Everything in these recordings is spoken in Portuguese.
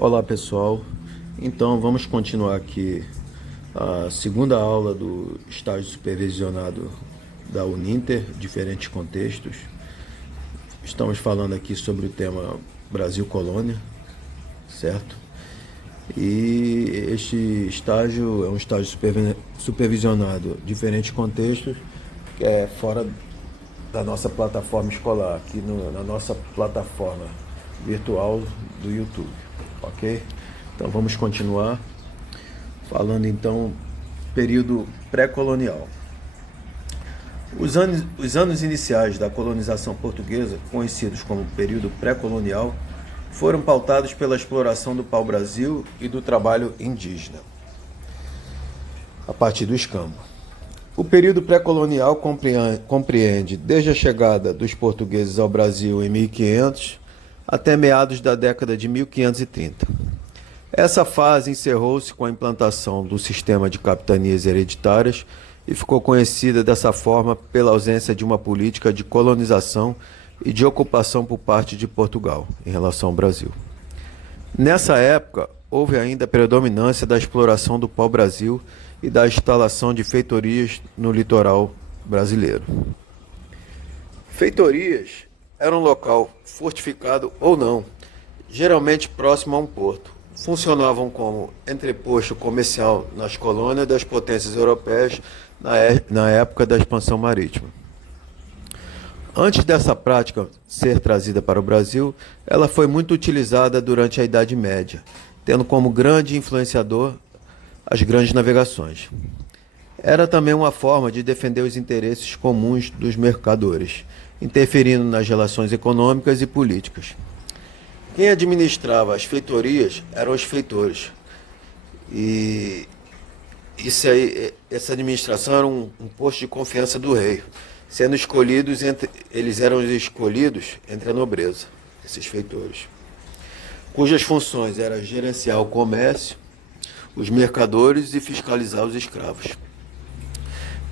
Olá pessoal, então vamos continuar aqui a segunda aula do estágio supervisionado da Uninter, diferentes contextos. Estamos falando aqui sobre o tema Brasil Colônia, certo? E este estágio é um estágio supervisionado, diferentes contextos, que é fora da nossa plataforma escolar, aqui na nossa plataforma virtual do YouTube, ok? Então vamos continuar falando então período pré-colonial. Os anos iniciais da colonização portuguesa, conhecidos como período pré-colonial, foram pautados pela exploração do pau-brasil e do trabalho indígena, a partir do escambo. O período pré-colonial compreende desde a chegada dos portugueses ao Brasil em 1500 até meados da década de 1530. Essa fase encerrou-se com a implantação do sistema de capitanias hereditárias e ficou conhecida dessa forma pela ausência de uma política de colonização e de ocupação por parte de Portugal em relação ao Brasil. Nessa época, houve ainda a predominância da exploração do pau-brasil e da instalação de feitorias no litoral brasileiro. Feitorias era um local fortificado ou não, geralmente próximo a um porto. Funcionavam como entreposto comercial nas colônias das potências europeias na época da expansão marítima. Antes dessa prática ser trazida para o Brasil, ela foi muito utilizada durante a Idade Média, tendo como grande influenciador as grandes navegações. Era também uma forma de defender os interesses comuns dos mercadores, interferindo nas relações econômicas e políticas. Quem administrava as feitorias eram os feitores. E essa administração era um posto de confiança do rei, sendo escolhidos eles eram escolhidos entre a nobreza, esses feitores, cujas funções eram gerenciar o comércio, os mercadores e fiscalizar os escravos.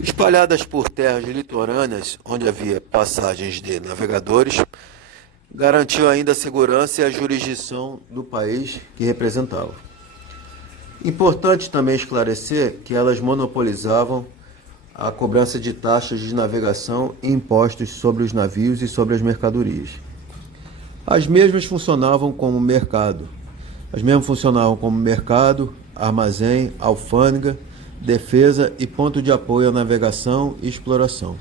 Espalhadas por terras litorâneas, onde havia passagens de navegadores, garantiu ainda a segurança e a jurisdição do país que representava. Importante também esclarecer que elas monopolizavam a cobrança de taxas de navegação e impostos sobre os navios e sobre as mercadorias. As mesmas funcionavam como mercado. Armazém, alfândega, defesa e ponto de apoio à navegação e exploração.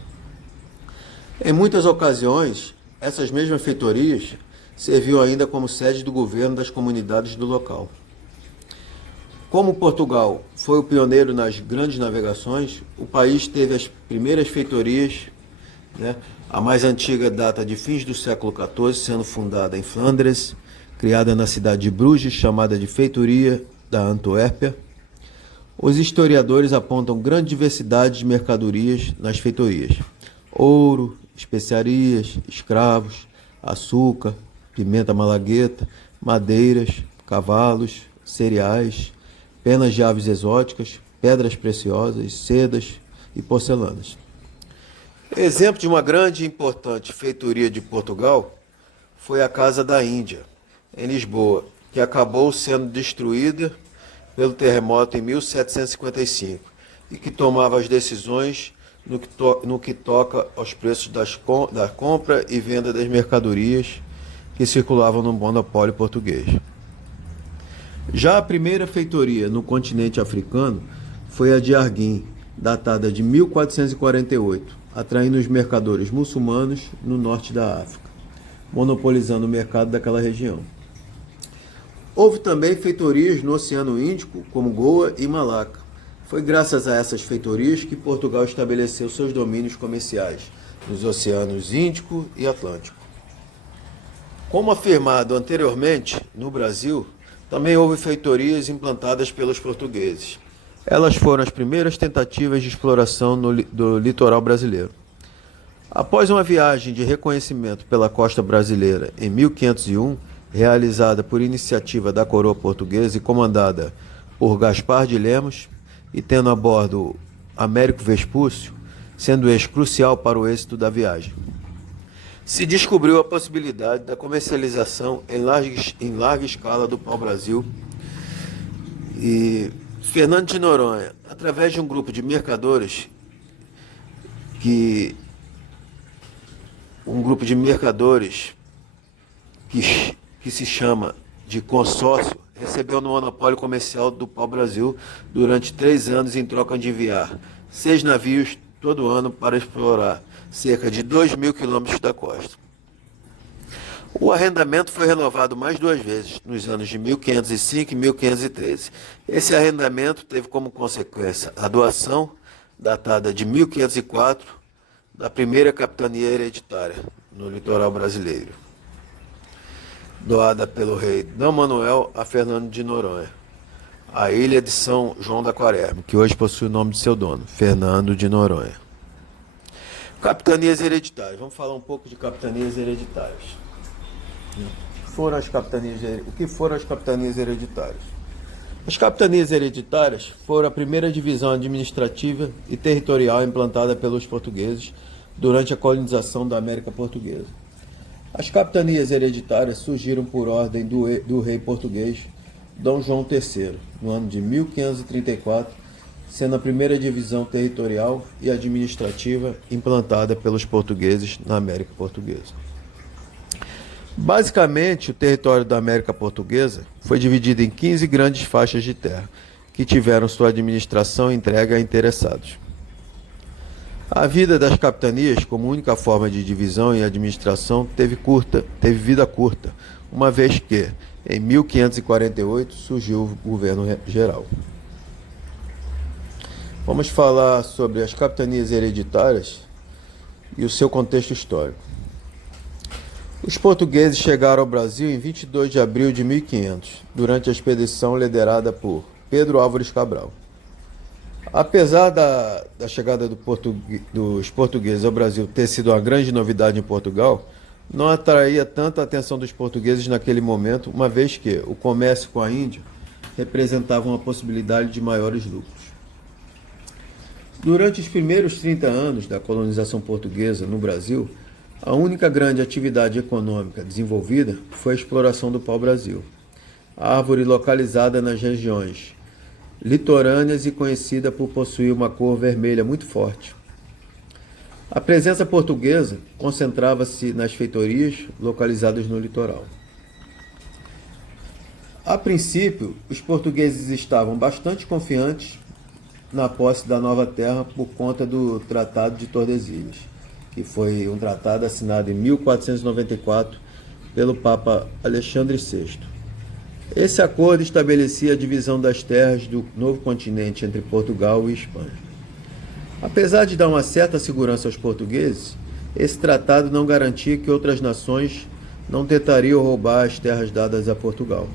Em muitas ocasiões, essas mesmas feitorias serviam ainda como sede do governo das comunidades do local. Como Portugal foi o pioneiro nas grandes navegações, o país teve as primeiras feitorias, a mais antiga data de fins do século XIV, sendo fundada em Flandres, criada na cidade de Bruges, chamada de Feitoria da Antuérpia. Os historiadores apontam grande diversidade de mercadorias nas feitorias: ouro, especiarias, escravos, açúcar, pimenta malagueta, madeiras, cavalos, cereais, penas de aves exóticas, pedras preciosas, sedas e porcelanas. Exemplo de uma grande e importante feitoria de Portugal foi a Casa da Índia, em Lisboa, que acabou sendo destruída pelo terremoto em 1755 e que tomava as decisões no que toca aos preços da compra e venda das mercadorias que circulavam no monopólio português. Já a primeira feitoria no continente africano foi a de Arguim, datada de 1448, atraindo os mercadores muçulmanos no norte da África, monopolizando o mercado daquela região. Houve também feitorias no Oceano Índico, como Goa e Malaca. Foi graças a essas feitorias que Portugal estabeleceu seus domínios comerciais nos oceanos Índico e Atlântico. Como afirmado anteriormente, no Brasil, também houve feitorias implantadas pelos portugueses. Elas foram as primeiras tentativas de exploração do litoral brasileiro. Após uma viagem de reconhecimento pela costa brasileira em 1501, realizada por iniciativa da coroa portuguesa e comandada por Gaspar de Lemos, e tendo a bordo Américo Vespúcio, sendo este crucial para o êxito da viagem. se descobriu a possibilidade da comercialização em larga escala do pau-brasil e Fernando de Noronha, através de um grupo de mercadores que que se chama de consórcio, recebeu no monopólio comercial do pau-brasil durante 3 anos em troca de enviar 6 navios todo ano para explorar cerca de 2.000 quilômetros da costa. O arrendamento foi renovado mais 2 vezes, nos anos de 1505 e 1513. Esse arrendamento teve como consequência a doação, datada de 1504, da primeira capitania hereditária no litoral brasileiro, doada pelo rei D. Manuel a Fernando de Noronha, a ilha de São João da Quaresma, que hoje possui o nome de seu dono, Fernando de Noronha. Capitanias hereditárias. Vamos falar um pouco de capitanias hereditárias. O que foram as capitanias hereditárias? As capitanias hereditárias foram a primeira divisão administrativa e territorial implantada pelos portugueses durante a colonização da América Portuguesa. As capitanias hereditárias surgiram por ordem do rei português Dom João III, no ano de 1534, sendo a primeira divisão territorial e administrativa implantada pelos portugueses na América Portuguesa. Basicamente, o território da América Portuguesa foi dividido em 15 grandes faixas de terra, que tiveram sua administração entregue a interessados. A vida das capitanias, como única forma de divisão e administração, teve vida curta, uma vez que, em 1548, surgiu o governo geral. Vamos falar sobre as capitanias hereditárias e o seu contexto histórico. Os portugueses chegaram ao Brasil em 22 de abril de 1500, durante a expedição liderada por Pedro Álvares Cabral. Apesar da chegada dos portugueses ao Brasil ter sido uma grande novidade em Portugal, não atraía tanta atenção dos portugueses naquele momento, uma vez que o comércio com a Índia representava uma possibilidade de maiores lucros. Durante os primeiros 30 anos da colonização portuguesa no Brasil, a única grande atividade econômica desenvolvida foi a exploração do pau-brasil, árvore localizada nas regiões litorâneas e conhecida por possuir uma cor vermelha muito forte. A presença portuguesa concentrava-se nas feitorias localizadas no litoral. A princípio, os portugueses estavam bastante confiantes na posse da nova terra por conta do Tratado de Tordesilhas, que foi um tratado assinado em 1494 pelo Papa Alexandre VI. Esse acordo estabelecia a divisão das terras do novo continente entre Portugal e Espanha. Apesar de dar uma certa segurança aos portugueses, esse tratado não garantia que outras nações não tentariam roubar as terras dadas a Portugal.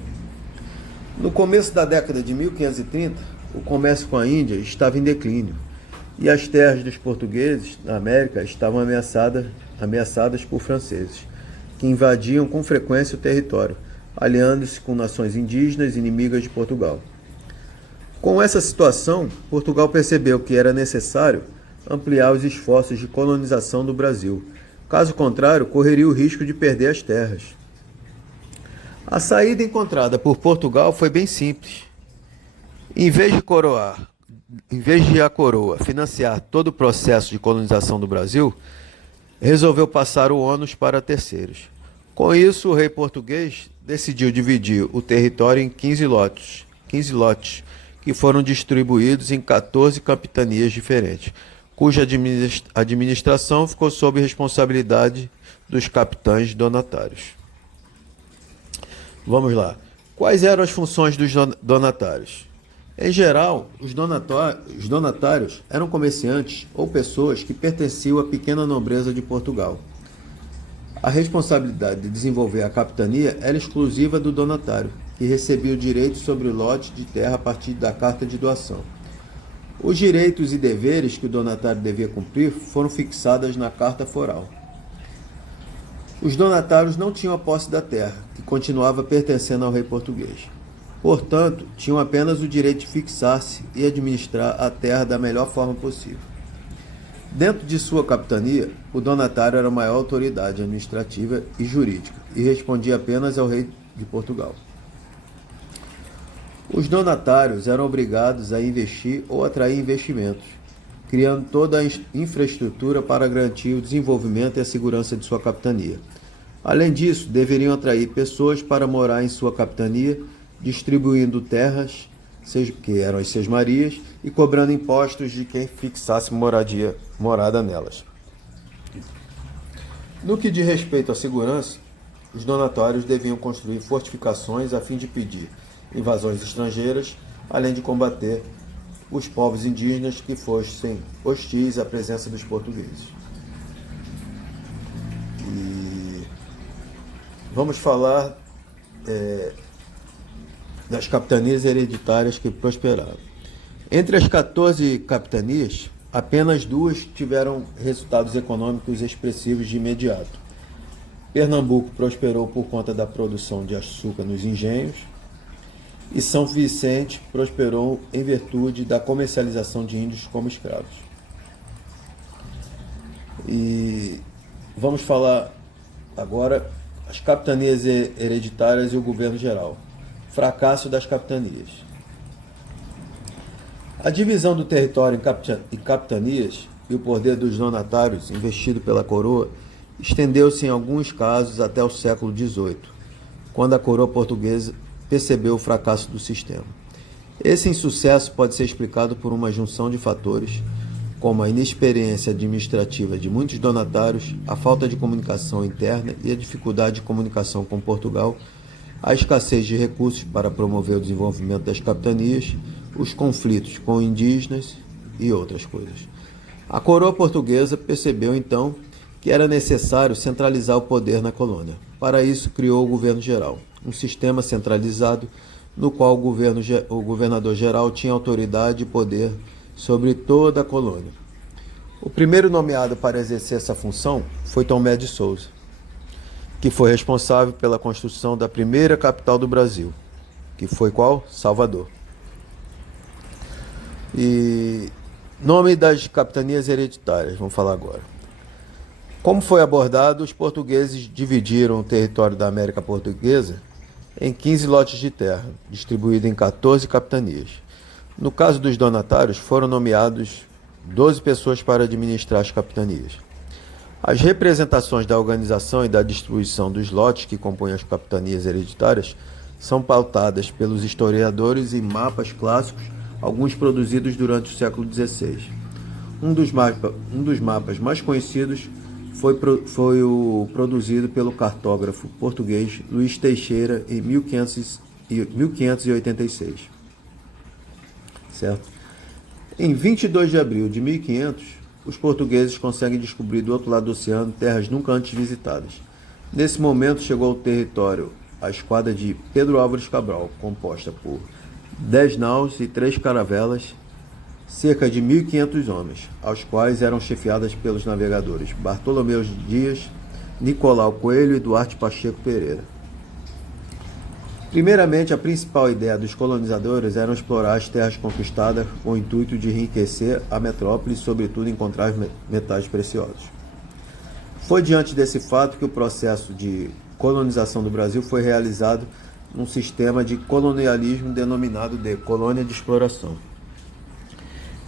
No começo da década de 1530, o comércio com a Índia estava em declínio e as terras dos portugueses na América estavam ameaçadas por franceses, que invadiam com frequência o território, aliando-se com nações indígenas inimigas de Portugal. Com essa situação, Portugal percebeu que era necessário ampliar os esforços de colonização do Brasil. Caso contrário, correria o risco de perder as terras. A saída encontrada por Portugal foi bem simples. Em vez de a coroa financiar todo o processo de colonização do Brasil, resolveu passar o ônus para terceiros. Com isso, o rei português decidiu dividir o território em 15 lotes, que foram distribuídos em 14 capitanias diferentes, cuja administração ficou sob responsabilidade dos capitães donatários. Vamos lá. Quais eram as funções dos donatários? Em geral, os donatários eram comerciantes ou pessoas que pertenciam à pequena nobreza de Portugal. A responsabilidade de desenvolver a capitania era exclusiva do donatário, que recebia o direito sobre o lote de terra a partir da carta de doação. Os direitos e deveres que o donatário devia cumprir foram fixados na carta foral. Os donatários não tinham a posse da terra, que continuava pertencendo ao rei português. Portanto, tinham apenas o direito de fixar-se e administrar a terra da melhor forma possível. Dentro de sua capitania, o donatário era a maior autoridade administrativa e jurídica e respondia apenas ao rei de Portugal. Os donatários eram obrigados a investir ou atrair investimentos, criando toda a infraestrutura para garantir o desenvolvimento e a segurança de sua capitania. Além disso, deveriam atrair pessoas para morar em sua capitania, distribuindo terras, que eram as sesmarias, e cobrando impostos de quem fixasse morada nelas. No que diz respeito à segurança, os donatários deviam construir fortificações a fim de impedir invasões estrangeiras, além de combater os povos indígenas que fossem hostis à presença dos portugueses. E vamos falar das capitanias hereditárias que prosperaram. Entre as 14 capitanias, apenas 2 tiveram resultados econômicos expressivos de imediato. Pernambuco prosperou por conta da produção de açúcar nos engenhos, e São Vicente prosperou em virtude da comercialização de índios como escravos. E vamos falar agora as capitanias hereditárias e o governo geral. Fracasso das capitanias. A divisão do território em capitanias e o poder dos donatários investido pela coroa estendeu-se em alguns casos até o século XVIII, quando a coroa portuguesa percebeu o fracasso do sistema. Esse insucesso pode ser explicado por uma junção de fatores, como a inexperiência administrativa de muitos donatários, a falta de comunicação interna e a dificuldade de comunicação com Portugal, a escassez de recursos para promover o desenvolvimento das capitanias, os conflitos com indígenas e outras coisas. A coroa portuguesa percebeu então que era necessário centralizar o poder na colônia. Para isso, criou o governo geral, um sistema centralizado no qual o governador-geral tinha autoridade e poder sobre toda a colônia. O primeiro nomeado para exercer essa função foi Tomé de Souza, que foi responsável pela construção da primeira capital do Brasil, que foi qual? Salvador. E nome das capitanias hereditárias, vamos falar agora. Como foi abordado, os portugueses dividiram o território da América Portuguesa em 15 lotes de terra, distribuídos em 14 capitanias. No caso dos donatários, foram nomeados 12 pessoas para administrar as capitanias. As representações da organização e da distribuição dos lotes que compõem as capitanias hereditárias são pautadas pelos historiadores em mapas clássicos, alguns produzidos durante o século XVI. Um dos mapas mais conhecidos foi o produzido pelo cartógrafo português Luís Teixeira em 1586. Certo? Em 22 de abril de 1500, os portugueses conseguem descobrir do outro lado do oceano terras nunca antes visitadas. Nesse momento chegou ao território a esquadra de Pedro Álvares Cabral, composta por 10 naus e 3 caravelas, cerca de 1.500 homens, aos quais eram chefiadas pelos navegadores Bartolomeu Dias, Nicolau Coelho e Duarte Pacheco Pereira. Primeiramente, a principal ideia dos colonizadores era explorar as terras conquistadas com o intuito de enriquecer a metrópole e, sobretudo, encontrar metais preciosos. Foi diante desse fato que o processo de colonização do Brasil foi realizado num sistema de colonialismo denominado de colônia de exploração.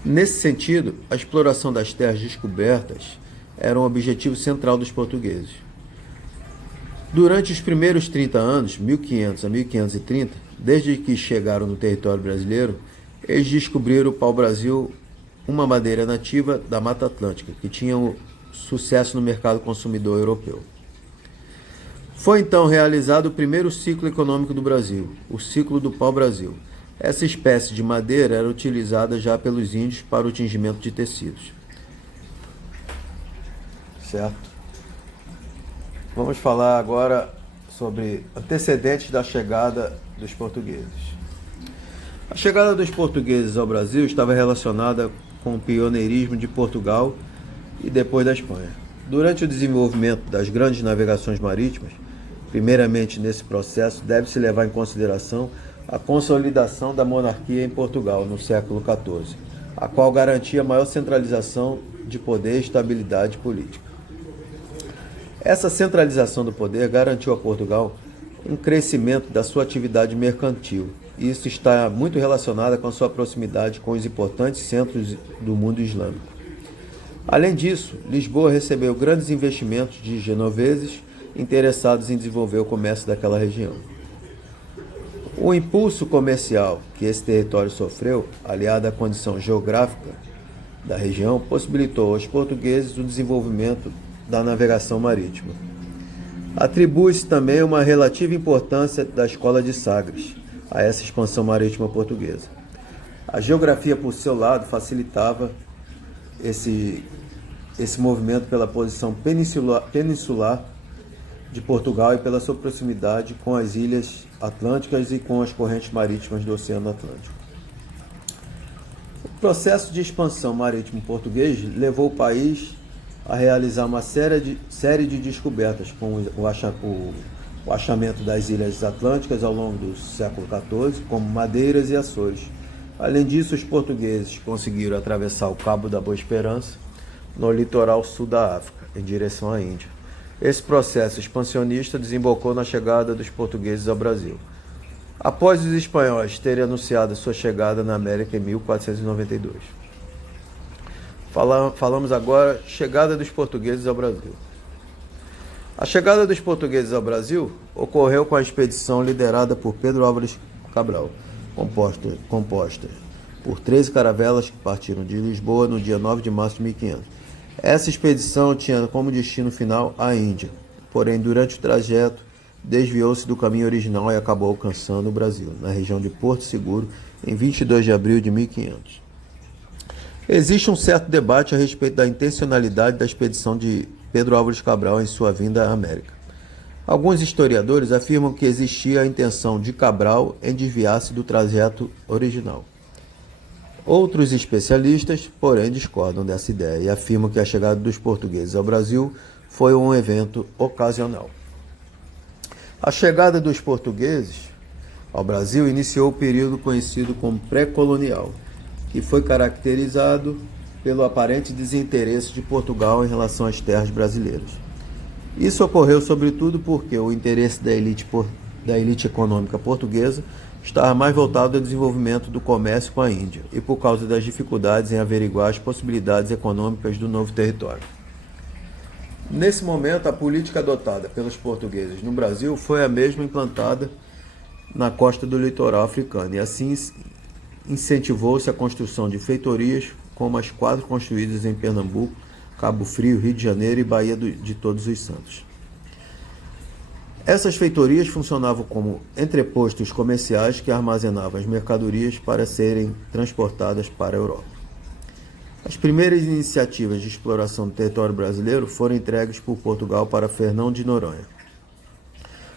Nesse sentido, a exploração das terras descobertas era um objetivo central dos portugueses. Durante os primeiros 30 anos, 1500 a 1530, desde que chegaram no território brasileiro, eles descobriram o pau-brasil, uma madeira nativa da Mata Atlântica, que tinha sucesso no mercado consumidor europeu. Foi então realizado o primeiro ciclo econômico do Brasil, o ciclo do pau-brasil. Essa espécie de madeira era utilizada já pelos índios para o tingimento de tecidos. Certo? Vamos falar agora sobre antecedentes da chegada dos portugueses. A chegada dos portugueses ao Brasil estava relacionada com o pioneirismo de Portugal e depois da Espanha. Durante o desenvolvimento das grandes navegações marítimas, primeiramente nesse processo, deve-se levar em consideração a consolidação da monarquia em Portugal no século XIV, a qual garantia maior centralização de poder e estabilidade política. Essa centralização do poder garantiu a Portugal um crescimento da sua atividade mercantil. E isso está muito relacionado com a sua proximidade com os importantes centros do mundo islâmico. Além disso, Lisboa recebeu grandes investimentos de genoveses interessados em desenvolver o comércio daquela região. O impulso comercial que esse território sofreu, aliado à condição geográfica da região, possibilitou aos portugueses o desenvolvimento da navegação marítima. Atribui-se também uma relativa importância da escola de Sagres a essa expansão marítima portuguesa. A geografia, por seu lado, facilitava esse movimento pela posição peninsular de Portugal e pela sua proximidade com as ilhas atlânticas e com as correntes marítimas do Oceano Atlântico. O processo de expansão marítimo português levou o país a realizar uma série de descobertas, com o achamento das ilhas atlânticas ao longo do século XIV, como Madeiras e Açores. Além disso, os portugueses conseguiram atravessar o Cabo da Boa Esperança no litoral sul da África, em direção à Índia. Esse processo expansionista desembocou na chegada dos portugueses ao Brasil. Após os espanhóis terem anunciado sua chegada na América em 1492. Falamos agora chegada dos portugueses ao Brasil. A chegada dos portugueses ao Brasil ocorreu com a expedição liderada por Pedro Álvares Cabral, composta por 13 caravelas que partiram de Lisboa no dia 9 de março de 1500. Essa expedição tinha como destino final a Índia, porém durante o trajeto desviou-se do caminho original e acabou alcançando o Brasil, na região de Porto Seguro, em 22 de abril de 1500. Existe um certo debate a respeito da intencionalidade da expedição de Pedro Álvares Cabral em sua vinda à América. Alguns historiadores afirmam que existia a intenção de Cabral em desviar-se do trajeto original. Outros especialistas, porém, discordam dessa ideia e afirmam que a chegada dos portugueses ao Brasil foi um evento ocasional. A chegada dos portugueses ao Brasil iniciou o período conhecido como pré-colonial, que foi caracterizado pelo aparente desinteresse de Portugal em relação às terras brasileiras. Isso ocorreu sobretudo porque o interesse da elite econômica portuguesa estava mais voltado ao desenvolvimento do comércio com a Índia e por causa das dificuldades em averiguar as possibilidades econômicas do novo território. Nesse momento, a política adotada pelos portugueses no Brasil foi a mesma implantada na costa do litoral africano e assim incentivou-se a construção de feitorias como as 4 construídas em Pernambuco, Cabo Frio, Rio de Janeiro e Baía de Todos os Santos. Essas feitorias funcionavam como entrepostos comerciais que armazenavam as mercadorias para serem transportadas para a Europa. As primeiras iniciativas de exploração do território brasileiro foram entregues por Portugal para Fernão de Noronha,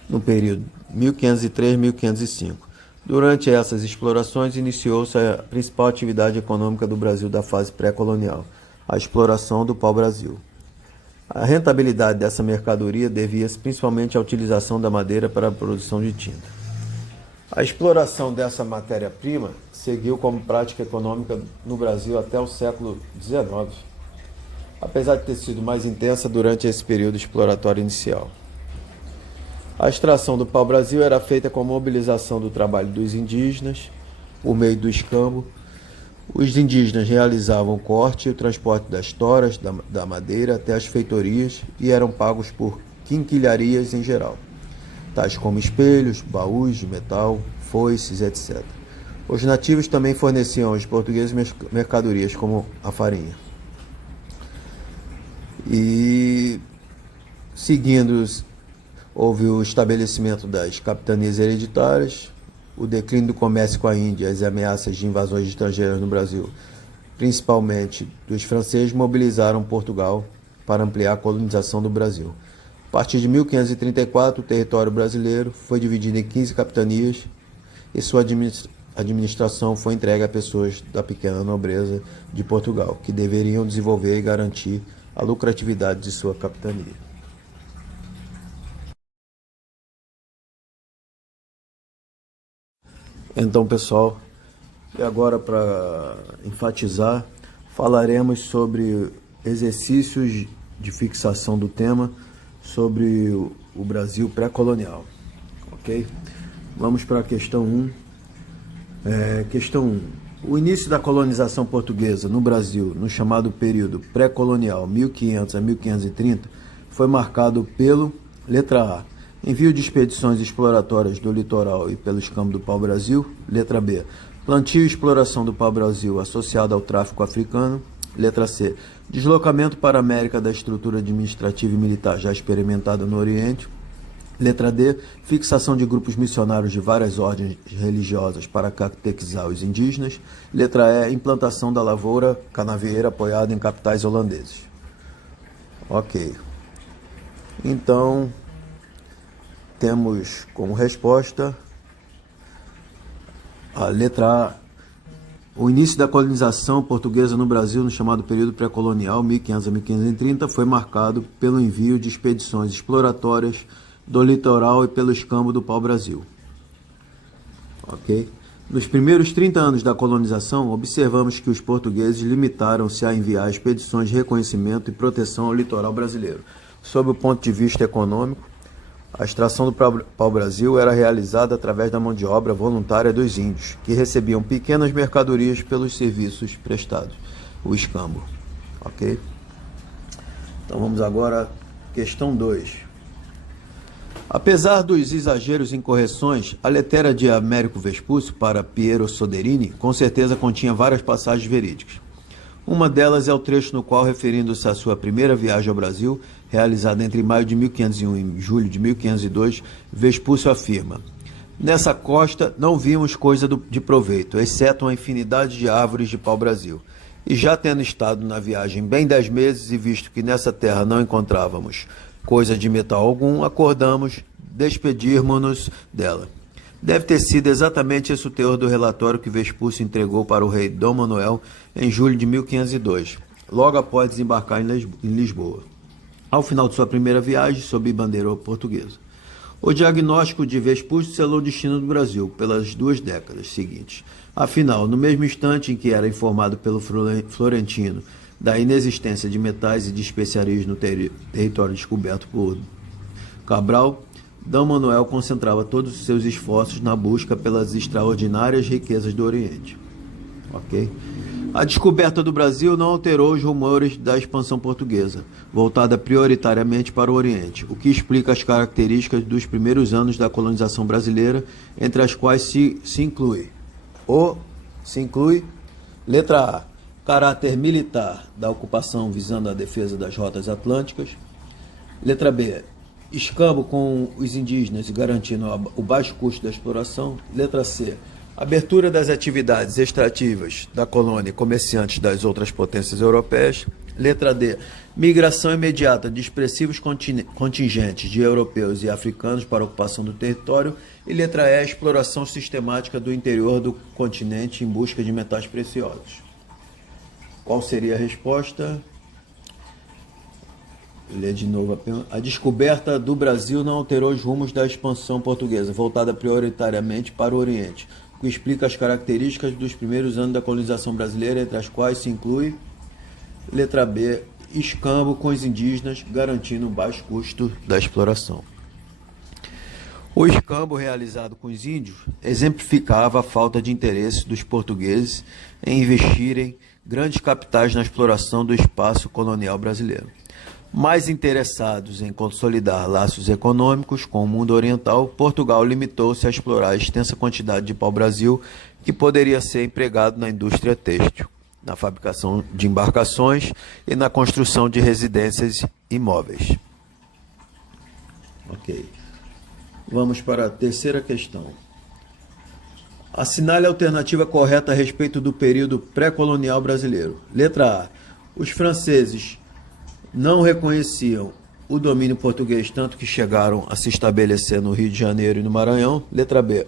no período 1503-1505. Durante essas explorações, iniciou-se a principal atividade econômica do Brasil da fase pré-colonial, a exploração do pau-brasil. A rentabilidade dessa mercadoria devia-se principalmente à utilização da madeira para a produção de tinta. A exploração dessa matéria-prima seguiu como prática econômica no Brasil até o século XIX, apesar de ter sido mais intensa durante esse período exploratório inicial. A extração do pau-brasil era feita com a mobilização do trabalho dos indígenas, por meio do escambo. Os indígenas realizavam o corte e o transporte das toras da madeira até as feitorias e eram pagos por quinquilharias em geral, tais como espelhos, baús de metal, foices, etc. Os nativos também forneciam aos portugueses mercadorias como a farinha. E, seguindo, houve o estabelecimento das capitanias hereditárias, o declínio do comércio com a Índia, as ameaças de invasões estrangeiras no Brasil, principalmente dos franceses, mobilizaram Portugal para ampliar a colonização do Brasil. A partir de 1534, o território brasileiro foi dividido em 15 capitanias e sua administração foi entregue a pessoas da pequena nobreza de Portugal, que deveriam desenvolver e garantir a lucratividade de sua capitania. Então, pessoal, e agora para enfatizar, falaremos sobre exercícios de fixação do tema sobre o Brasil pré-colonial. Ok? Vamos para a questão 1. Questão 1. O início da colonização portuguesa no Brasil, no chamado período pré-colonial 1500 a 1530, foi marcado pelo, letra A, envio de expedições exploratórias do litoral e pelo escambo do pau-brasil, letra B, plantio e exploração do pau-brasil associado ao tráfico africano, letra C, deslocamento para a América da estrutura administrativa e militar já experimentada no Oriente, letra D, fixação de grupos missionários de várias ordens religiosas para catequizar os indígenas. Letra E, implantação da lavoura canavieira apoiada em capitais holandeses. Ok. Então, temos como resposta a letra A. O início da colonização portuguesa no Brasil, no chamado período pré-colonial, 1500 a 1530, foi marcado pelo envio de expedições exploratórias do litoral e pelo escambo do pau-brasil. Ok? Nos primeiros 30 anos da colonização, observamos que os portugueses limitaram-se a enviar expedições de reconhecimento e proteção ao litoral brasileiro. Sob o ponto de vista econômico, a extração do pau-brasil era realizada através da mão de obra voluntária dos índios, que recebiam pequenas mercadorias pelos serviços prestados, o escambo. Ok? Então vamos agora à questão 2. Apesar dos exageros e incorreções, a lettera de Américo Vespúcio para Piero Soderini com certeza continha várias passagens verídicas. Uma delas é o trecho no qual, referindo-se à sua primeira viagem ao Brasil, realizada entre maio de 1501 e julho de 1502, Vespúcio afirma: nessa costa não vimos coisa de proveito, exceto uma infinidade de árvores de pau-brasil. E já tendo estado na viagem bem 10 meses e visto que nessa terra não encontrávamos coisa de metal algum, acordamos despedirmos-nos dela. Deve ter sido exatamente esse o teor do relatório que Vespúcio entregou para o rei Dom Manuel em julho de 1502, logo após desembarcar em Lisboa, ao final de sua primeira viagem sob bandeira portuguesa. O diagnóstico de Vespúcio selou o destino do Brasil pelas 2 décadas seguintes. Afinal, no mesmo instante em que era informado pelo Florentino da inexistência de metais e de especiarias no território descoberto por Cabral, D. Manuel concentrava todos os seus esforços na busca pelas extraordinárias riquezas do Oriente. Ok? A descoberta do Brasil não alterou os rumores da expansão portuguesa, voltada prioritariamente para o Oriente, o que explica as características dos primeiros anos da colonização brasileira, entre as quais se inclui, letra A, caráter militar da ocupação visando a defesa das rotas atlânticas. Letra B, escambo com os indígenas e garantindo o baixo custo da exploração. Letra C, abertura das atividades extrativas da colônia e comerciantes das outras potências europeias. Letra D, migração imediata de expressivos contingentes de europeus e africanos para a ocupação do território. E letra E, exploração sistemática do interior do continente em busca de metais preciosos. Qual seria a resposta? Vou ler de novo. A descoberta do Brasil não alterou os rumos da expansão portuguesa, voltada prioritariamente para o Oriente, o que explica as características dos primeiros anos da colonização brasileira, entre as quais se inclui, letra B, escambo com os indígenas, garantindo o baixo custo da exploração. O escambo realizado com os índios exemplificava a falta de interesse dos portugueses em investirem grandes capitais na exploração do espaço colonial brasileiro. Mais interessados em consolidar laços econômicos com o mundo oriental, Portugal limitou-se a explorar a extensa quantidade de pau-brasil que poderia ser empregado na indústria têxtil, na fabricação de embarcações e na construção de residências imóveis. Ok. Vamos para a terceira questão. Assinale a alternativa correta a respeito do período pré-colonial brasileiro. Letra A. Os franceses não reconheciam o domínio português, tanto que chegaram a se estabelecer no Rio de Janeiro e no Maranhão. Letra B.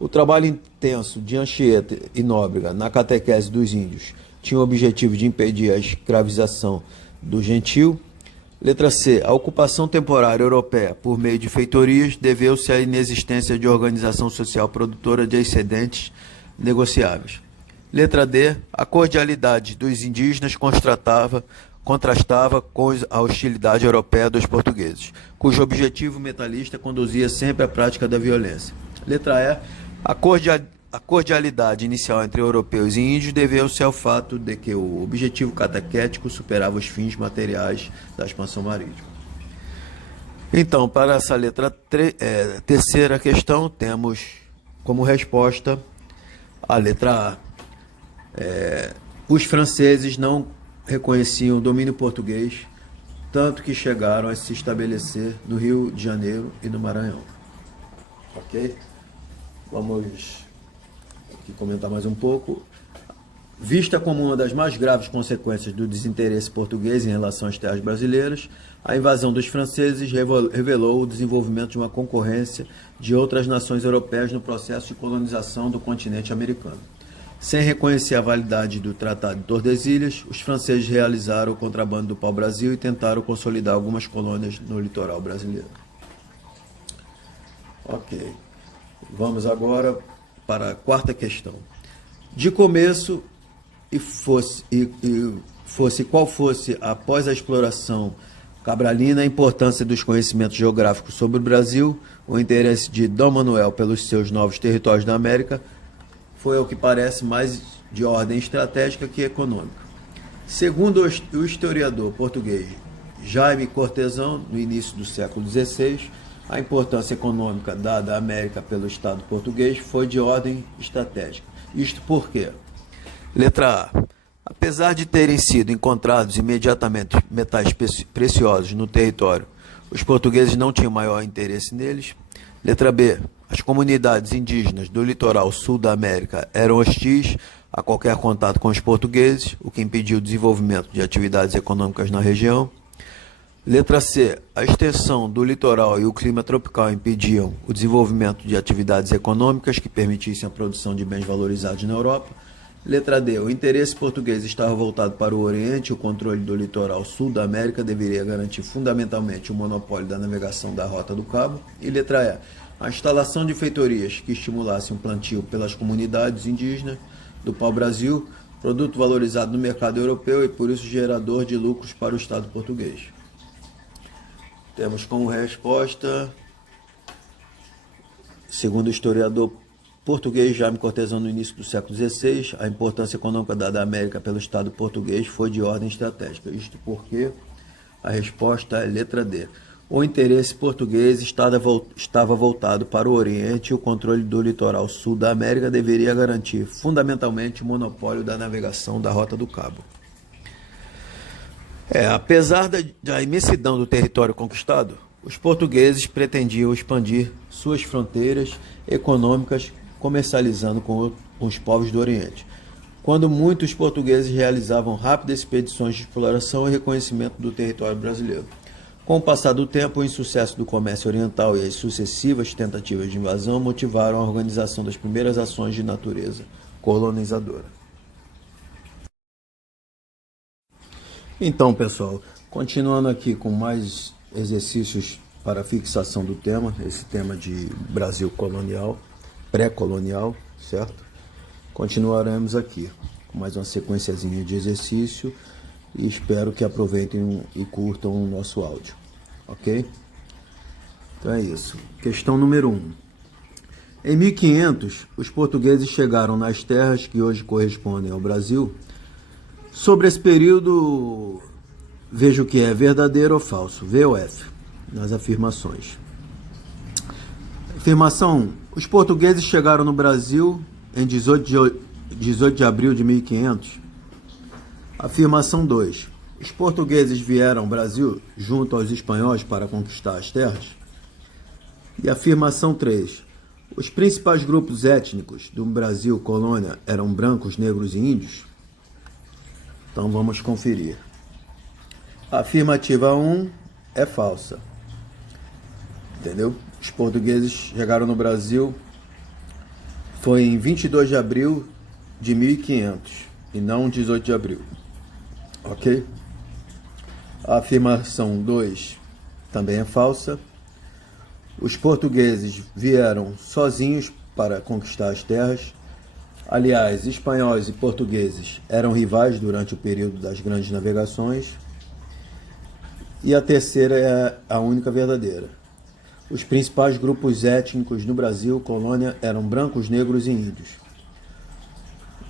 O trabalho intenso de Anchieta e Nóbrega na catequese dos índios tinha o objetivo de impedir a escravização do gentio. Letra C. A ocupação temporária europeia por meio de feitorias deveu-se à inexistência de organização social produtora de excedentes negociáveis. Letra D. A cordialidade dos indígenas constatava contrastava com a hostilidade europeia dos portugueses, cujo objetivo metalista conduzia sempre à prática da violência. Letra E. A cordialidade inicial entre europeus e índios deveu-se ao fato de que o objetivo catequético superava os fins materiais da expansão marítima. Então, para essa terceira questão, temos como resposta a letra A. Os franceses não reconheciam o domínio português, tanto que chegaram a se estabelecer no Rio de Janeiro e no Maranhão. Ok? Vamos aqui comentar mais um pouco. Vista como uma das mais graves consequências do desinteresse português em relação às terras brasileiras, a invasão dos franceses revelou o desenvolvimento de uma concorrência de outras nações europeias no processo de colonização do continente americano. Sem reconhecer a validade do Tratado de Tordesilhas, os franceses realizaram o contrabando do pau-brasil e tentaram consolidar algumas colônias no litoral brasileiro. Ok. Vamos agora para a quarta questão. De começo, qual fosse, após a exploração cabralina, a importância dos conhecimentos geográficos sobre o Brasil, o interesse de Dom Manuel pelos seus novos territórios da América, foi, ao que parece, mais de ordem estratégica que econômica. Segundo o historiador português Jaime Cortesão, no início do século XVI, a importância econômica dada à América pelo Estado português foi de ordem estratégica. Isto porque, letra A, apesar de terem sido encontrados imediatamente metais preciosos no território, os portugueses não tinham maior interesse neles. Letra B, as comunidades indígenas do litoral sul da América eram hostis a qualquer contato com os portugueses, o que impediu o desenvolvimento de atividades econômicas na região. Letra C, a extensão do litoral e o clima tropical impediam o desenvolvimento de atividades econômicas que permitissem a produção de bens valorizados na Europa. Letra D, o interesse português estava voltado para o Oriente e o controle do litoral sul da América deveria garantir fundamentalmente o monopólio da navegação da Rota do Cabo. E letra E, a instalação de feitorias que estimulassem o plantio pelas comunidades indígenas do pau-brasil, produto valorizado no mercado europeu e por isso gerador de lucros para o Estado português. Temos como resposta, segundo o historiador português Jaime Cortesão, no início do século XVI, a importância econômica dada à América pelo Estado português foi de ordem estratégica. Isto porque a resposta é letra D. O interesse português estava voltado para o Oriente e o controle do litoral sul da América deveria garantir fundamentalmente o monopólio da navegação da Rota do Cabo. Apesar da imensidão do território conquistado, os portugueses pretendiam expandir suas fronteiras econômicas, comercializando com os povos do Oriente, quando muitos portugueses realizavam rápidas expedições de exploração e reconhecimento do território brasileiro. Com o passar do tempo, o insucesso do comércio oriental e as sucessivas tentativas de invasão motivaram a organização das primeiras ações de natureza colonizadora. Então, pessoal, continuando aqui com mais exercícios para a fixação do tema, esse tema de Brasil colonial, pré-colonial, certo? Continuaremos aqui com mais uma sequenciazinha de exercício e espero que aproveitem e curtam o nosso áudio, ok? Então é isso. Questão número 1. Em 1500, os portugueses chegaram nas terras que hoje correspondem ao Brasil. Sobre esse período, veja o que é verdadeiro ou falso, V ou F, nas afirmações. Afirmação 1. Os portugueses chegaram no Brasil em 18 de abril de 1500. Afirmação 2. Os portugueses vieram ao Brasil junto aos espanhóis para conquistar as terras. E afirmação 3. Os principais grupos étnicos do Brasil colônia eram brancos, negros e índios. Então vamos conferir. A afirmativa 1 é falsa. Entendeu? Os portugueses chegaram no Brasil foi em 22 de abril de 1500 e não 18 de abril. Ok? A afirmação 2 também é falsa. Os portugueses vieram sozinhos para conquistar as terras. Aliás, espanhóis e portugueses eram rivais durante o período das grandes navegações. E a terceira é a única verdadeira. Os principais grupos étnicos no Brasil, colônia, eram brancos, negros e índios.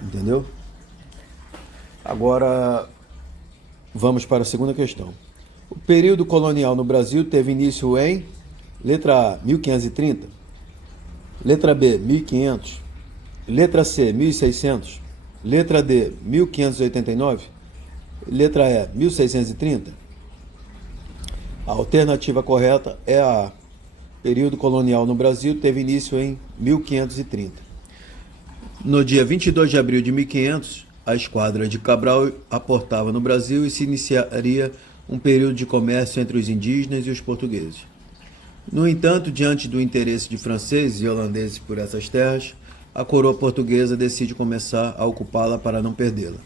Entendeu? Agora, vamos para a segunda questão. O período colonial no Brasil teve início em letra A, 1530, letra B, 1500, letra C, 1600, letra D, 1589, letra E, 1630. A alternativa correta é a A. O período colonial no Brasil teve início em 1530. No dia 22 de abril de 1500, a esquadra de Cabral aportava no Brasil e se iniciaria um período de comércio entre os indígenas e os portugueses. No entanto, diante do interesse de franceses e holandeses por essas terras, a coroa portuguesa decide começar a ocupá-la para não perdê-la.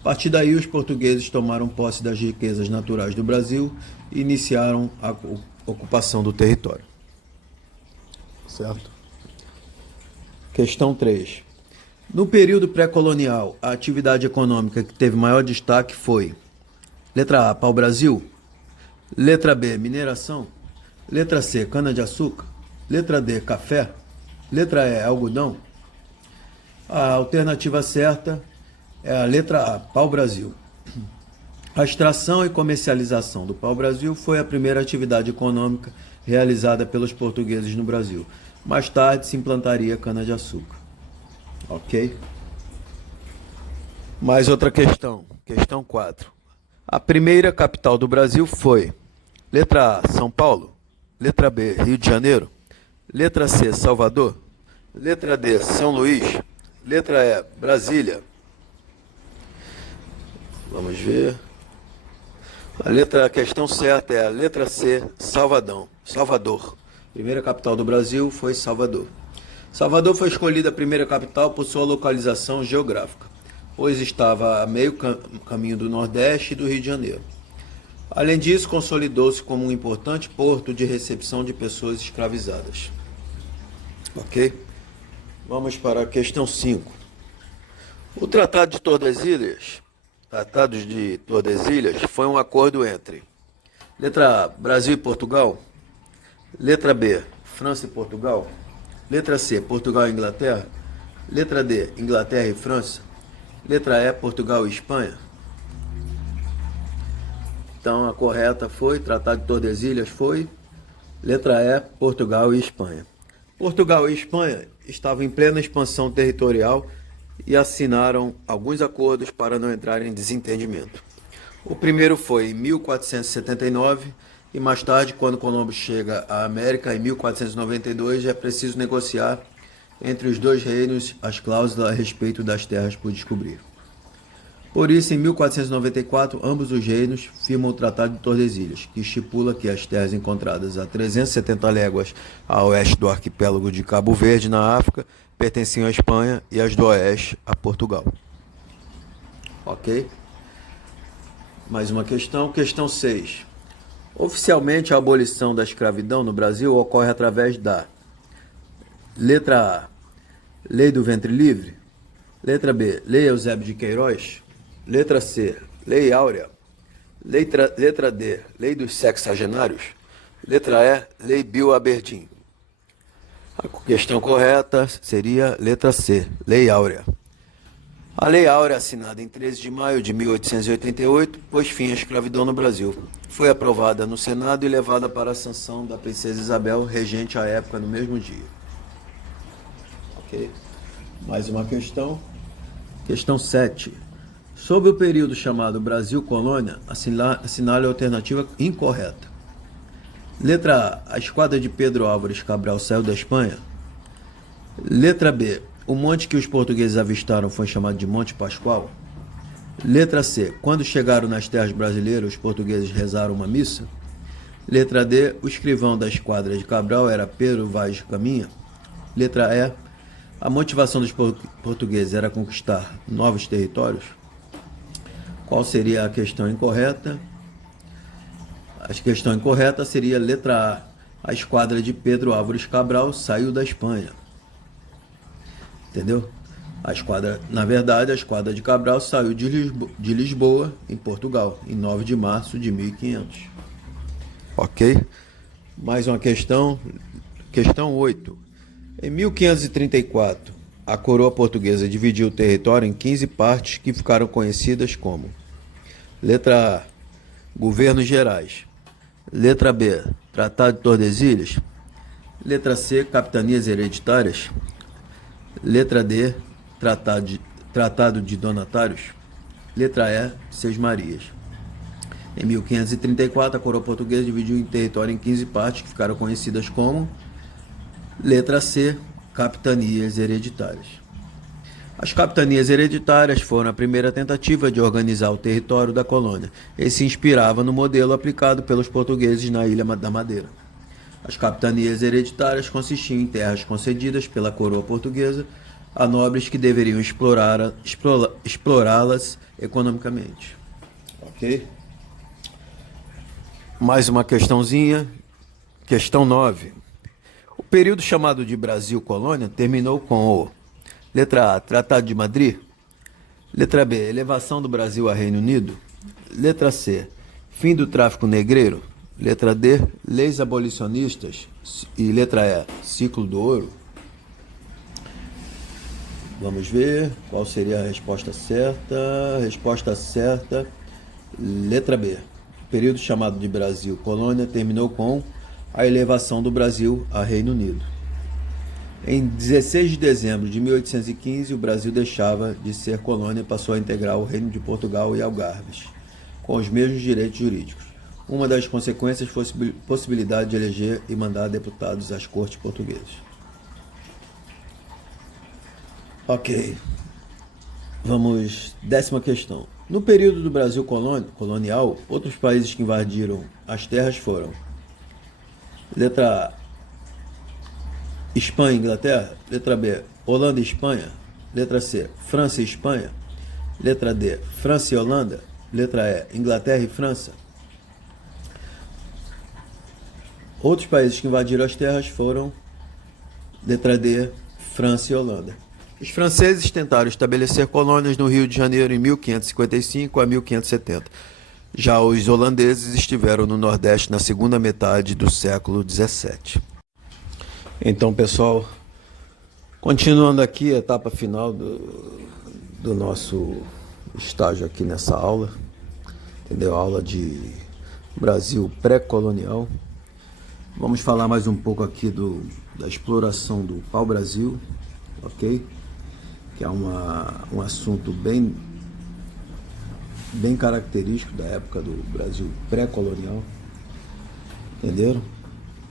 A partir daí, os portugueses tomaram posse das riquezas naturais do Brasil e iniciaram a ocupação do território. Certo? Questão 3. No período pré-colonial, a atividade econômica que teve maior destaque foi: letra A, pau-brasil, letra B, mineração, letra C, cana-de-açúcar, letra D, café, letra E, algodão. A alternativa certa é a letra A, pau-brasil. A extração e comercialização do pau-brasil foi a primeira atividade econômica realizada pelos portugueses no Brasil. Mais tarde se implantaria cana-de-açúcar. Ok? Mais outra questão. Questão 4. A primeira capital do Brasil foi: letra A, São Paulo, letra B, Rio de Janeiro, letra C, Salvador, letra D, São Luís, letra E, Brasília. Vamos ver. A questão certa é a letra C, Salvador. Primeira capital do Brasil foi Salvador. Salvador foi escolhida a primeira capital por sua localização geográfica, pois estava a meio caminho do Nordeste e do Rio de Janeiro. Além disso, consolidou-se como um importante porto de recepção de pessoas escravizadas. Ok? Vamos para a questão 5. O Tratado de Tordesilhas foi um acordo entre: letra A, Brasil e Portugal, letra B, França e Portugal, letra C, Portugal e Inglaterra, letra D, Inglaterra e França, letra E, Portugal e Espanha. Então a correta foi: Tratado de Tordesilhas foi letra E, Portugal e Espanha. Portugal e Espanha estavam em plena expansão territorial e assinaram alguns acordos para não entrar em desentendimento. O primeiro foi em 1479 e mais tarde, quando Colombo chega à América em 1492, é preciso negociar entre os dois reinos as cláusulas a respeito das terras por descobrir. Por isso, em 1494, ambos os reinos firmam o Tratado de Tordesilhas, que estipula que as terras encontradas a 370 léguas a oeste do arquipélago de Cabo Verde, na África, pertenciam à Espanha e as do oeste a Portugal. Ok? Mais uma questão. Questão 6. Oficialmente, a abolição da escravidão no Brasil ocorre através da: letra A, Lei do Ventre Livre, letra B, Lei Eusébio de Queiroz, letra C, Lei Áurea, letra D, Lei dos Sexagenários, letra E, Lei Bill Aberdeen. A questão correta seria letra C, Lei Áurea. A Lei Áurea, assinada em 13 de maio de 1888, pôs fim à escravidão no Brasil. Foi aprovada no Senado e levada para a sanção da princesa Isabel, regente à época, no mesmo dia. Ok? Mais uma questão. Questão 7. Sobre o período chamado Brasil Colônia, assinale a alternativa incorreta. Letra A, a esquadra de Pedro Álvares Cabral saiu da Espanha. Letra B, o monte que os portugueses avistaram foi chamado de Monte Pascoal. Letra C, quando chegaram nas terras brasileiras, os portugueses rezaram uma missa. Letra D, o escrivão da esquadra de Cabral era Pedro Vaz de Caminha. Letra E, a motivação dos portugueses era conquistar novos territórios. Qual seria a questão incorreta? A questão incorreta seria letra A. A esquadra de Pedro Álvares Cabral saiu da Espanha. Entendeu? Na verdade, a esquadra de Cabral saiu de Lisboa, em Portugal, em 9 de março de 1500. Ok? Mais uma questão. Questão 8. Em 1534, a coroa portuguesa dividiu o território em 15 partes que ficaram conhecidas como: letra A, Governos Gerais; letra B, Tratado de Tordesilhas; letra C, Capitanias Hereditárias; letra D, Tratado de Donatários; letra E, Seis Marias. Em 1534, a coroa portuguesa dividiu o território em 15 partes que ficaram conhecidas como: letra C, Capitanias Hereditárias. As capitanias hereditárias foram a primeira tentativa de organizar o território da colônia e se inspirava no modelo aplicado pelos portugueses na Ilha da Madeira. As capitanias hereditárias consistiam em terras concedidas pela coroa portuguesa a nobres que deveriam explorá-las economicamente. Ok? Mais uma questãozinha. Questão 9. O período chamado de Brasil Colônia terminou com o: letra A, Tratado de Madrid; letra B, elevação do Brasil a Reino Unido; letra C, fim do tráfico negreiro; letra D, leis abolicionistas; e letra E, ciclo do ouro. Vamos ver qual seria a resposta certa. Resposta certa, letra B. O período chamado de Brasil Colônia terminou com a elevação do Brasil a Reino Unido. Em 16 de dezembro de 1815, o Brasil deixava de ser colônia e passou a integrar o Reino de Portugal e Algarves, com os mesmos direitos jurídicos. Uma das consequências foi a possibilidade de eleger e mandar deputados às cortes portuguesas. Ok. Vamos, 10ª questão. No período do Brasil colonial, outros países que invadiram as terras foram: letra A, Espanha e Inglaterra; letra B, Holanda e Espanha; letra C, França e Espanha; letra D, França e Holanda; letra E, Inglaterra e França. Outros países que invadiram as terras foram: letra D, França e Holanda. Os franceses tentaram estabelecer colônias no Rio de Janeiro em 1555 a 1570. Já os holandeses estiveram no Nordeste na segunda metade do século XVII. Então, pessoal, continuando aqui a etapa final do nosso estágio aqui nessa aula, entendeu? Aula de Brasil pré-colonial. Vamos falar mais um pouco aqui da exploração do pau-brasil, ok? Que é um assunto bem característico da época do Brasil pré-colonial, entenderam?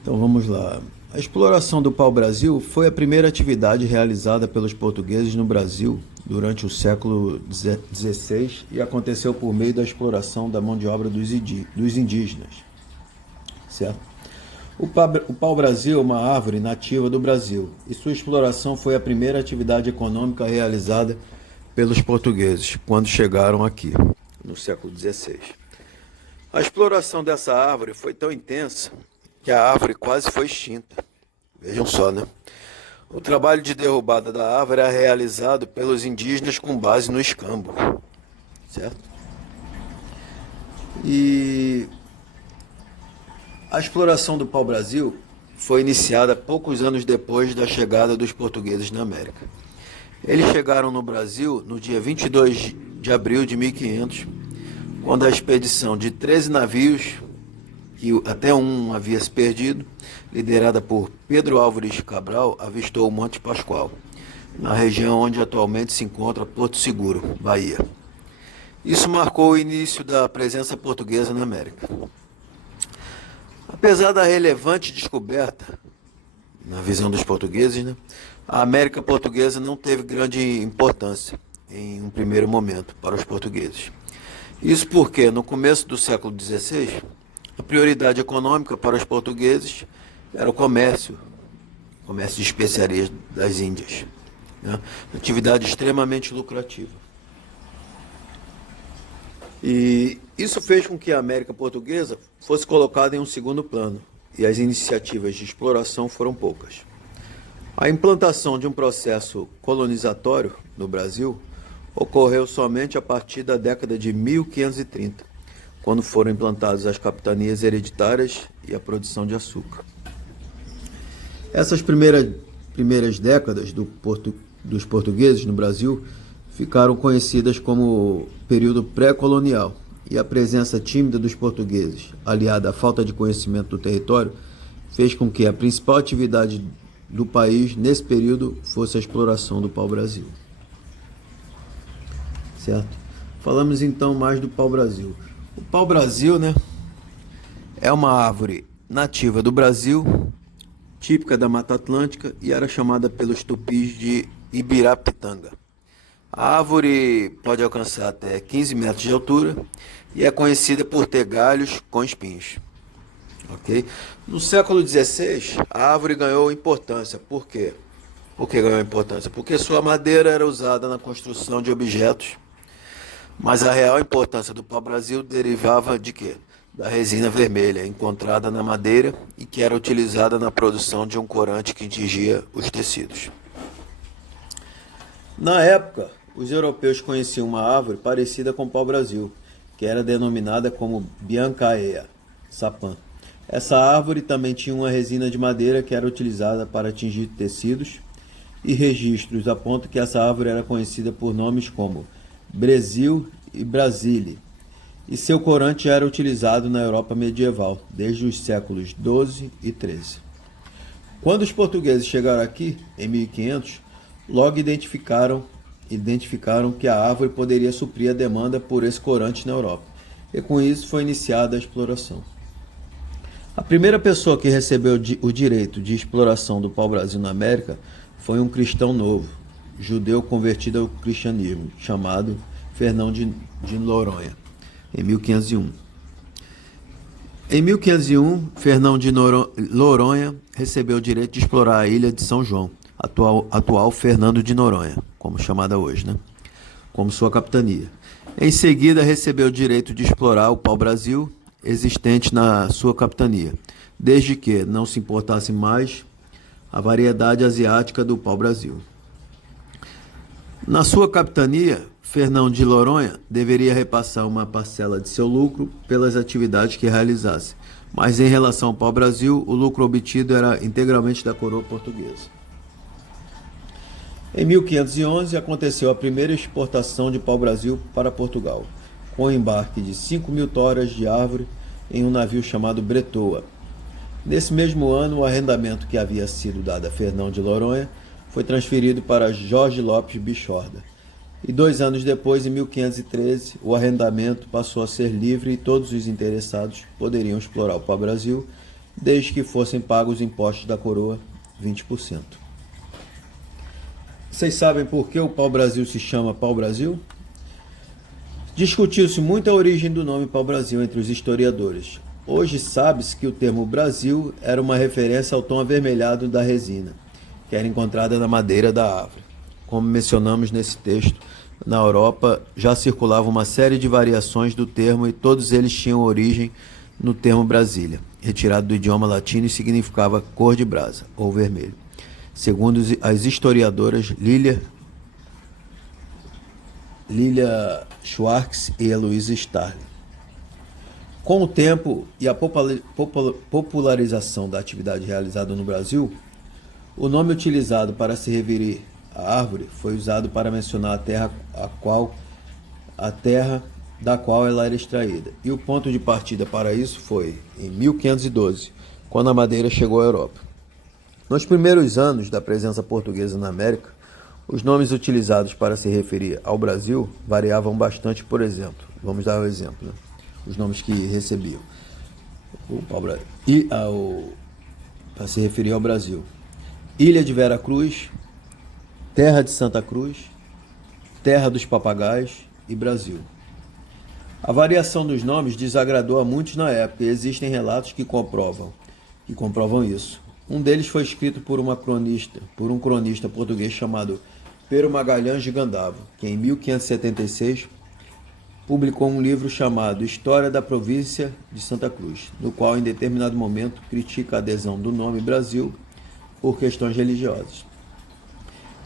Então vamos lá. A exploração do pau-brasil foi a primeira atividade realizada pelos portugueses no Brasil durante o século XVI e aconteceu por meio da exploração da mão de obra dos indígenas, certo? O pau-brasil é uma árvore nativa do Brasil e sua exploração foi a primeira atividade econômica realizada pelos portugueses quando chegaram aqui, no século XVI. A exploração dessa árvore foi tão intensa que a árvore quase foi extinta. Vejam só, né? O trabalho de derrubada da árvore era realizado pelos indígenas com base no escambo, certo? E a exploração do pau-brasil foi iniciada poucos anos depois da chegada dos portugueses na América. Eles chegaram no Brasil no dia 22 de abril de 1500, quando a expedição de 13 navios, que até um havia se perdido, liderada por Pedro Álvares Cabral, avistou o Monte Pascoal, na região onde atualmente se encontra Porto Seguro, Bahia. Isso marcou o início da presença portuguesa na América. Apesar da relevante descoberta, na visão dos portugueses, né, a América portuguesa não teve grande importância em um primeiro momento para os portugueses. Isso porque, no começo do século XVI, a prioridade econômica para os portugueses era o comércio de especiarias das Índias, né? Atividade extremamente lucrativa. E isso fez com que a América portuguesa fosse colocada em um segundo plano, e as iniciativas de exploração foram poucas. A implantação de um processo colonizatório no Brasil ocorreu somente a partir da década de 1530, quando foram implantadas as capitanias hereditárias e a produção de açúcar. Essas primeiras décadas dos portugueses no Brasil ficaram conhecidas como período pré-colonial, e a presença tímida dos portugueses, aliada à falta de conhecimento do território, fez com que a principal atividade do país nesse período fosse a exploração do pau-brasil. Certo? Falamos então mais do pau-brasil. O pau-brasil, é uma árvore nativa do Brasil, típica da Mata Atlântica, e era chamada pelos tupis de ibirapitanga. A árvore pode alcançar até 15 metros de altura e é conhecida por ter galhos com espinhos. Okay? No século XVI, a árvore ganhou importância. Por quê? Por que ganhou importância? Porque sua madeira era usada na construção de objetos, mas a real importância do pau-brasil derivava de quê? Da resina vermelha encontrada na madeira e que era utilizada na produção de um corante que tingia os tecidos. Na época, os europeus conheciam uma árvore parecida com o pau-brasil, que era denominada como biancaea, sapã. Essa árvore também tinha uma resina de madeira que era utilizada para tingir tecidos, e registros apontam que essa árvore era conhecida por nomes como Bresil e Brasile, e seu corante era utilizado na Europa medieval, desde os séculos XII e XIII. Quando os portugueses chegaram aqui, em 1500, logo identificaram que a árvore poderia suprir a demanda por esse corante na Europa, e com isso foi iniciada a exploração. A primeira pessoa que recebeu o direito de exploração do pau-brasil na América foi um cristão novo, judeu convertido ao cristianismo, chamado Fernão de Noronha, em 1501. Em 1501, Fernão de Noronha recebeu o direito de explorar a ilha de São João, atual Fernando de Noronha, como chamada hoje, como sua capitania. Em seguida, recebeu o direito de explorar o pau-brasil existente na sua capitania, desde que não se importasse mais a variedade asiática do pau-brasil. Na sua capitania, Fernão de Noronha deveria repassar uma parcela de seu lucro pelas atividades que realizasse, mas em relação ao pau-brasil, o lucro obtido era integralmente da coroa portuguesa. Em 1511, aconteceu a primeira exportação de pau-brasil para Portugal, com o embarque de 5.000 toras de árvore em um navio chamado Bretoa. Nesse mesmo ano, o arrendamento que havia sido dado a Fernão de Noronha foi transferido para Jorge Lopes Bichorda. E 2 anos depois, em 1513, o arrendamento passou a ser livre e todos os interessados poderiam explorar o pau-brasil, desde que fossem pagos os impostos da coroa, 20%. Vocês sabem por que o pau-brasil se chama pau-brasil? Discutiu-se muito a origem do nome pau-brasil entre os historiadores. Hoje sabe-se que o termo Brasil era uma referência ao tom avermelhado da resina, que era encontrada na madeira da árvore. Como mencionamos nesse texto, na Europa já circulava uma série de variações do termo e todos eles tinham origem no termo Brasília, retirado do idioma latino e significava cor de brasa, ou vermelho, segundo as historiadoras Lilia Schwartz e Heloísa Starling. Com o tempo e a popularização da atividade realizada no Brasil, o nome utilizado para se referir à árvore foi usado para mencionar a terra da qual ela era extraída. E o ponto de partida para isso foi em 1512, quando a madeira chegou à Europa. Nos primeiros anos da presença portuguesa na América, os nomes utilizados para se referir ao Brasil variavam bastante. Por exemplo, vamos dar um exemplo, os nomes que recebiam para se referir ao Brasil: Ilha de Vera Cruz, Terra de Santa Cruz, Terra dos Papagaios e Brasil. A variação dos nomes desagradou a muitos na época e existem relatos que comprovam isso. Um deles foi escrito por um cronista português chamado Pero Magalhães de Gandavo, que em 1576 publicou um livro chamado História da Província de Santa Cruz, no qual em determinado momento critica a adesão do nome Brasil por questões religiosas.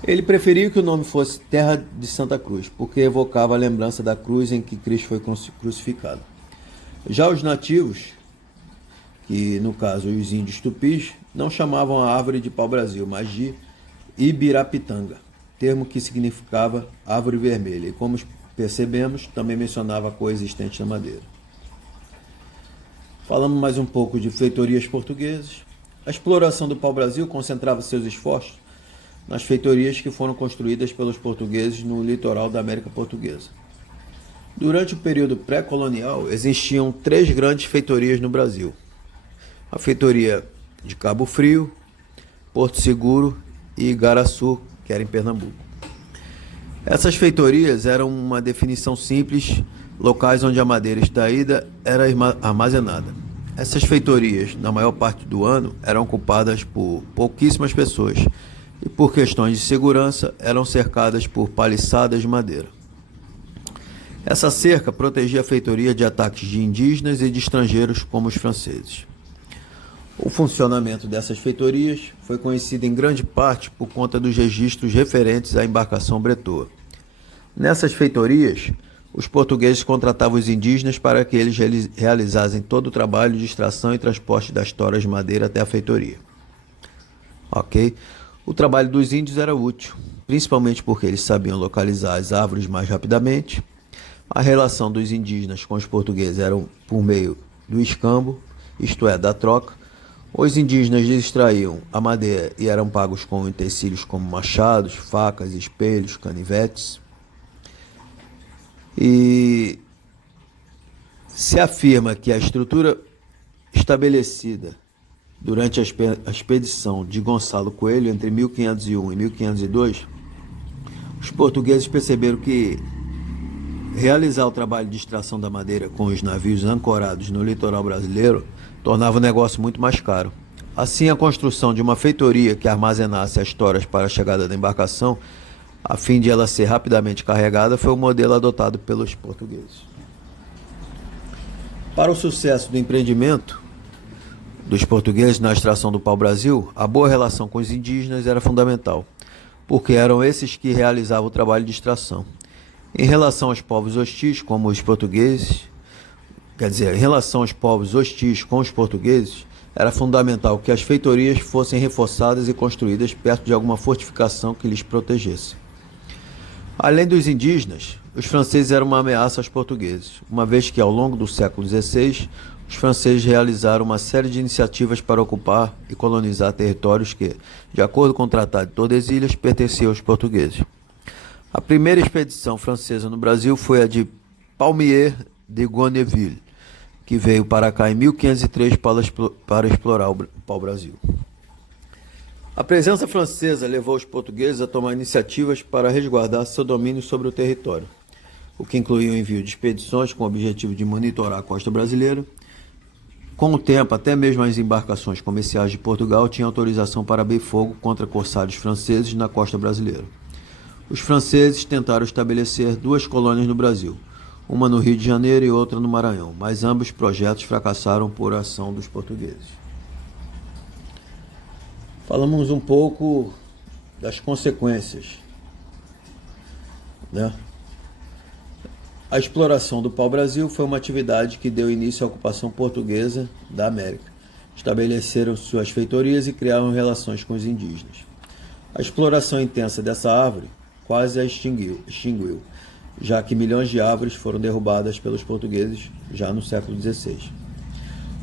Ele preferiu que o nome fosse Terra de Santa Cruz, porque evocava a lembrança da cruz em que Cristo foi crucificado. Já os nativos, que no caso os índios tupis, não chamavam a árvore de pau-brasil, mas de ibirapitanga, termo que significava árvore vermelha, e como percebemos, também mencionava a coexistente na madeira. Falando mais um pouco de feitorias portuguesas, a exploração do pau-brasil concentrava seus esforços nas feitorias que foram construídas pelos portugueses no litoral da América Portuguesa. Durante o período pré-colonial, existiam 3 grandes feitorias no Brasil: a feitoria de Cabo Frio, Porto Seguro e Igaraçu, que era em Pernambuco. Essas feitorias eram uma definição simples, locais onde a madeira extraída era armazenada. Essas feitorias, na maior parte do ano, eram ocupadas por pouquíssimas pessoas e, por questões de segurança, eram cercadas por paliçadas de madeira. Essa cerca protegia a feitoria de ataques de indígenas e de estrangeiros como os franceses. O funcionamento dessas feitorias foi conhecido em grande parte por conta dos registros referentes à embarcação bretoa. Nessas feitorias, os portugueses contratavam os indígenas para que eles realizassem todo o trabalho de extração e transporte das toras de madeira até a feitoria. Ok? O trabalho dos índios era útil, principalmente porque eles sabiam localizar as árvores mais rapidamente. A relação dos indígenas com os portugueses era por meio do escambo, isto é, da troca. Os indígenas extraíam a madeira e eram pagos com utensílios como machados, facas, espelhos, canivetes. E se afirma que a estrutura estabelecida durante a expedição de Gonçalo Coelho entre 1501 e 1502, os portugueses perceberam que realizar o trabalho de extração da madeira com os navios ancorados no litoral brasileiro tornava o negócio muito mais caro. Assim, a construção de uma feitoria que armazenasse as toras para a chegada da embarcação, a fim de ela ser rapidamente carregada, foi o modelo adotado pelos portugueses. Para o sucesso do empreendimento dos portugueses na extração do pau-brasil, a boa relação com os indígenas era fundamental, porque eram esses que realizavam o trabalho de extração. Em relação aos povos hostis, como os portugueses, em relação aos povos hostis com os portugueses, era fundamental que as feitorias fossem reforçadas e construídas perto de alguma fortificação que lhes protegesse. Além dos indígenas, os franceses eram uma ameaça aos portugueses, uma vez que, ao longo do século XVI, os franceses realizaram uma série de iniciativas para ocupar e colonizar territórios que, de acordo com o Tratado de Tordesilhas, pertenciam aos portugueses. A primeira expedição francesa no Brasil foi a de Palmier de Gonneville, que veio para cá em 1503 para explorar o pau-brasil. A presença francesa levou os portugueses a tomar iniciativas para resguardar seu domínio sobre o território, o que incluía o envio de expedições com o objetivo de monitorar a costa brasileira. Com o tempo, até mesmo as embarcações comerciais de Portugal tinham autorização para abrir fogo contra corsários franceses na costa brasileira. Os franceses tentaram estabelecer 2 colônias no Brasil, uma no Rio de Janeiro e outra no Maranhão, mas ambos projetos fracassaram por ação dos portugueses. Falamos um pouco das consequências, né? A exploração do pau-brasil foi uma atividade que deu início à ocupação portuguesa da América. Estabeleceram suas feitorias e criaram relações com os indígenas. A exploração intensa dessa árvore quase a extinguiu, já que milhões de árvores foram derrubadas pelos portugueses já no século XVI.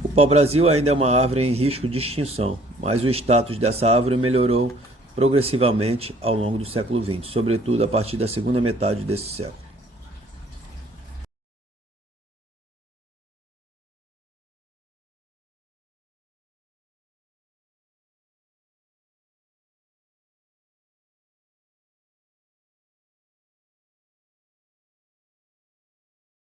O pau-brasil ainda é uma árvore em risco de extinção, mas o status dessa árvore melhorou progressivamente ao longo do século XX, sobretudo a partir da segunda metade desse século.